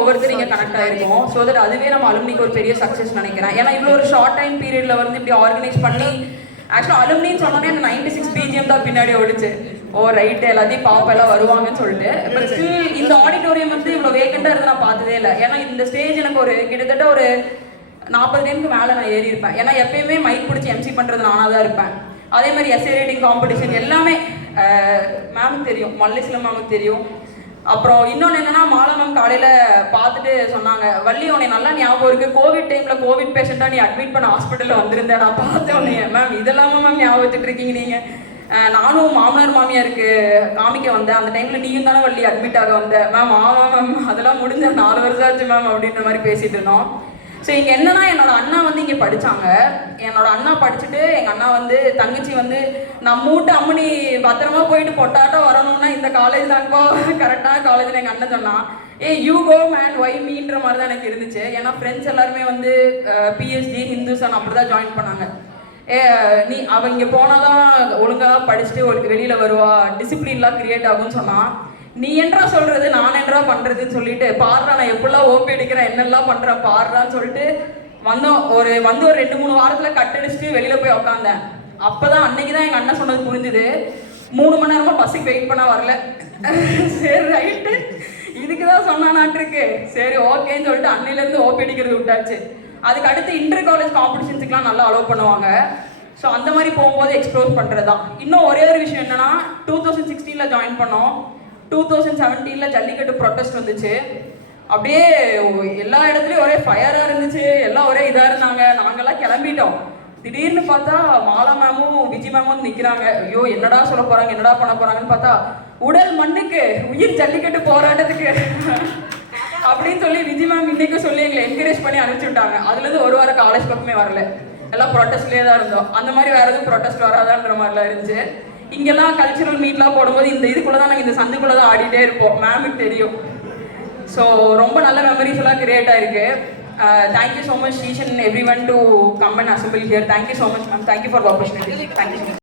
ஒவ்வொருத்தரும் இங்கே கனெக்ட் ஆயிருக்கும் ஸோ தட் அதுவே நம்ம அலுமினிக்கு ஒரு பெரிய சக்ஸஸ் நினைக்கிறேன். ஏன்னா இவ்வளோ ஒரு ஷார்ட் டைம் பீரியட்ல வந்து இப்படி ஆர்கனைஸ் பண்ணி ஆக்சுவலாக அலுமினின்னு சொன்னோன்னே அந்த நைன்டி சிக்ஸ் பிஜிஎம் தான் பின்னாடி ஓடிச்சு. ஓ ரைட் எல்லாத்தையும் பாப்பா எல்லாம் வருவாங்கன்னு சொல்லிட்டு. பட் ஸ்டில் இந்த ஆடிட்டோரியம் வந்து இவ்வளோ வேகண்டாக இருந்து நான் பார்த்ததே இல்லை. ஏன்னா இந்த ஸ்டேஜ் எனக்கு ஒரு கிட்டத்தட்ட ஒரு நாற்பது டைமுக்கு மேலே நான் ஏறி இருப்பேன். ஏன்னா எப்பயுமே மைக் பிடிச்சி எம்சி பண்ணுறது நானாக தான் இருப்பேன். அதே மாதிரி எஸ்ஏ ரைட்டிங் காம்படிஷன் எல்லாமே மேமுக்கு தெரியும். மல்லேஸ்வரம் மேமுக்கு தெரியும். அப்புறம் இன்னொன்று என்னன்னா மாலா மேம் காலையில் பார்த்துட்டு சொன்னாங்க வள்ளி உன்னை நல்லா ஞாபகம் இருக்குது கோவிட் டைமில் கோவிட் பேஷண்ட்டாக நீ அட்மிட் பண்ண ஹாஸ்பிட்டலில் வந்திருந்தேன். நான் பார்த்தேன் உன்னைய மேம் இதெல்லாமா மேம் ஞாபகம் வச்சுட்டு இருக்கீங்க நீங்கள் நானும் மாமனார் மாமியாருக்கு காமிக்க வந்தேன். அந்த டைமில் நீயும் தானே வள்ளி அட்மிட் ஆக வந்தேன் மேம் ஆமாம் மேம் அதெல்லாம் முடிஞ்ச நாலு வருஷம் ஆச்சு மேம் அப்படின்ற மாதிரி பேசிகிட்டு இருந்தோம். ஸோ இங்கே என்னன்னா என்னோட அண்ணா வந்து இங்கே படிச்சாங்க. என்னோட அண்ணா படிச்சுட்டு எங்கள் அண்ணா வந்து தங்கச்சி வந்து நம்ம வீட்டு அம்மனி பத்திரமா போயிட்டு பொட்டாட்டம் வரணும்னா இந்த காலேஜ் தான்ப்பா. கரெக்டாக காலேஜில் எங்கள் அண்ணன் சொன்னான். ஏ யூ கோ மேன் ஒய் மீன்ற மாதிரி தான் எனக்கு இருந்துச்சு. ஏன்னா ஃப்ரெண்ட்ஸ் எல்லாருமே வந்து பிஎஸ்டி ஹிந்துசன் அப்படி தான் ஜாயின் பண்ணாங்க. ஏ நீ அவ இங்கே போனாதான் ஒழுங்காக படிச்சுட்டு ஒரு வெளியில் வருவா. டிசிப்ளின்லாம் கிரியேட் ஆகும்னு சொன்னான். நீ என்றா சொல்றது நான் என்றா பண்றதுன்னு சொல்லிட்டு பாடுறா நான் எப்படிலாம் ஓபி அடிக்கிறேன் என்னெல்லாம் பண்றேன் பாடுறான்னு சொல்லிட்டு வந்தோம் ஒரு வந்து ஒரு ரெண்டு மூணு வாரத்துல கட்டடிச்சுட்டு வெளியில போய் உக்காந்தேன். அப்பதான் அன்னைக்கு தான் எங்க அண்ணன் சொன்னது புரிஞ்சுது. மூணு மணி நேரமா பஸ்ஸுக்கு வெயிட் பண்ண வரல. சரி ரைட்டு இதுக்கு தான் இருக்கு. சரி ஓகேன்னு சொல்லிட்டு அன்னையிலேருந்து ஓபி அடிக்கிறது விட்டாச்சு. அதுக்கு அடுத்து இன்டர் காலேஜ் காம்படிஷன்ஸுக்குலாம் நல்லா அலோவ் பண்ணுவாங்க. ஸோ அந்த மாதிரி போகும்போது எக்ஸ்ப்ளோர் பண்ணுறது தான் இன்னும் ஒரே ஒரு விஷயம் என்னன்னா டூ தௌசண்ட் சிக்ஸ்டீனில் ஜாயின் பண்ணோம். டூ தௌசண்ட் செவன்டீனில் ஜல்லிக்கட்டு ப்ரொட்டஸ்ட் வந்துச்சு. அப்படியே எல்லா இடத்துலையும் ஒரே ஃபயராக இருந்துச்சு. எல்லாம் ஒரே இதாக இருந்தாங்க. நாங்கள்லாம் கிளம்பிட்டோம். திடீர்னு பார்த்தா மாலா மேமும் விஜய் மேமும் வந்து நிற்கிறாங்க ஐயோ என்னடா சொல்ல போகிறாங்க என்னடா பண்ண போகிறாங்கன்னு பார்த்தா உடல் மண்ணுக்கு உயிர் ஜல்லிக்கட்டு போராட்டத்துக்கு. அப்படின்னு சொல்லி விஜய் மேம் இன்னைக்கு சொல்லி எங்களை என்கரேஜ் பண்ணி அனுப்பிச்சு விட்டாங்க. அதுலேருந்து ஒரு வாரம் காலேஜ் பக்கமே வரல. எல்லாம் ப்ரொட்டஸ்ட்லேயே தான் இருந்தோம். அந்த மாதிரி வேற எதுவும் ப்ரொட்டஸ்ட் வராதான்ற மாதிரிலாம் இருந்துச்சு. இங்கெல்லாம் கல்ச்சுரல் மீட்லாம் போடும்போது இந்த இதுக்குள்ள தான் நாங்கள் இந்த சந்துக்குள்ள தான் ஆடிட்டே இருப்போம். மேமுக்கு தெரியும். ஸோ ரொம்ப நல்ல மெமரிஸ் எல்லாம் கிரியேட் ஆயிருக்கு. Thank you so much each and every one to come and assemble here thank you so much ma'am thank you for opportunity thank you